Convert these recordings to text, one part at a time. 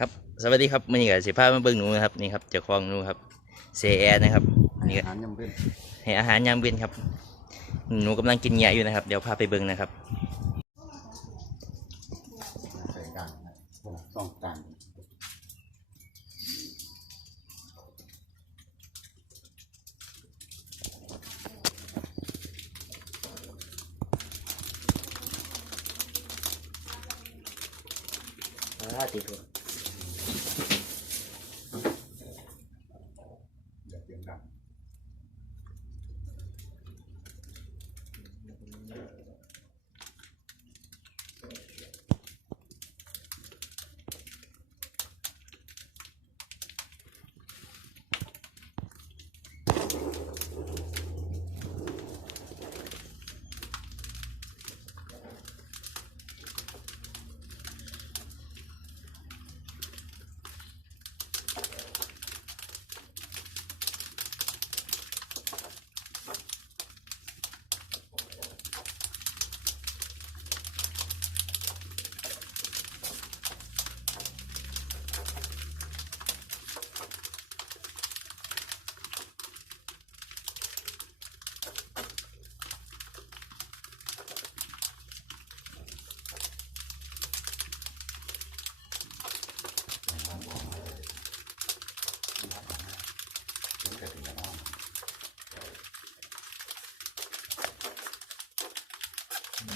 ครับ สวัสดีครับมื่อนี้ก็สิพามาเบิ่งหนูนะครับนี่ครับเจ้าของหนูครับเซแอนะครับนี่ก็อาหารยำเป็นให้อาหารยามเว้นครับ หนูกำลังกินเหยาอยู่นะครับ เดี๋ยวพาไปเบิ่งนะครับใส่กลางนะต้องกลางติดตัว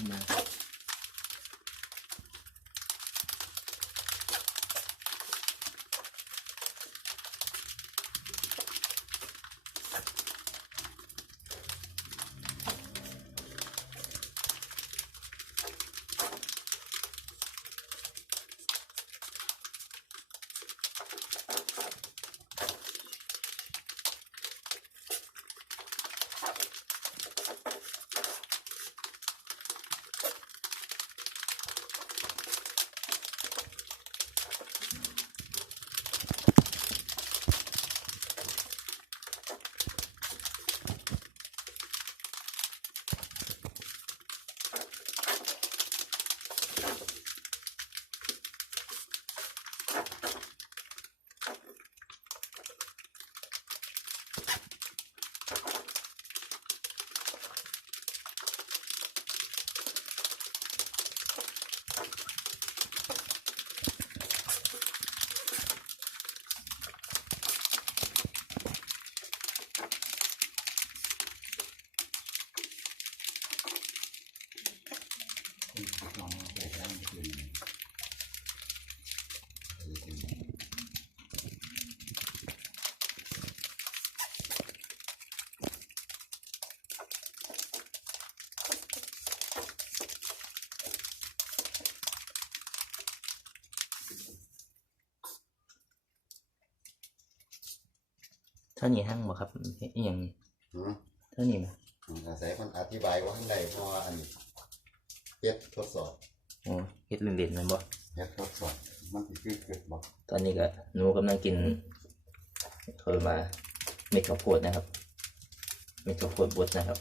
mà ลองใส่กลางคืนเท่านี้ห้างบ่ครับเฮ็ดอหย่างนี้อืมเท่านี้บ่อาศัยคนอธิบายว่าข้างในเพราะว่าอัน เฮ็ดทดสอบโอ้เฮ็ดเล่นๆแมันบ่เฮ็ดทดสอบ มันสิคือเกิดบ่ตอนนี้ก็หนูกำลังกินเขาเรียกมาเม็ดข้าวโพดนะครับ เม็ดข้าวโพดบดนะครับ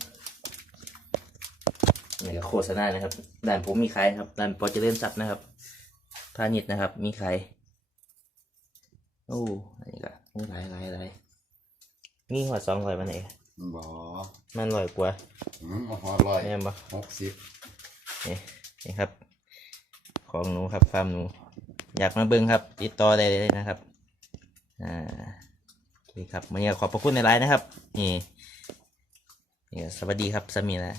นี่ก็โฆษณานะครับด้านผมมีขายนะครับด้านปอเจริญทรัพย์นะครับพาณิชย์นะครับ มีขายโอ้อันนี้ก็โอ้หลายหลายหลายมีหัวสองร้อยมันเองบ่มันร้อยกว่าอืมเอาหอร้อยแม่นบ่หกสิบ นี่นี่ครับ ของหนูครับฟาร์มหนู อยากมาเบิ้งครับ ติดต่อได้เลยนะครับอ่าโอเคครับวันนี้ขอบพระคุณในไลน์นะครับ นี่นี่สวัสดีครับสามีนะ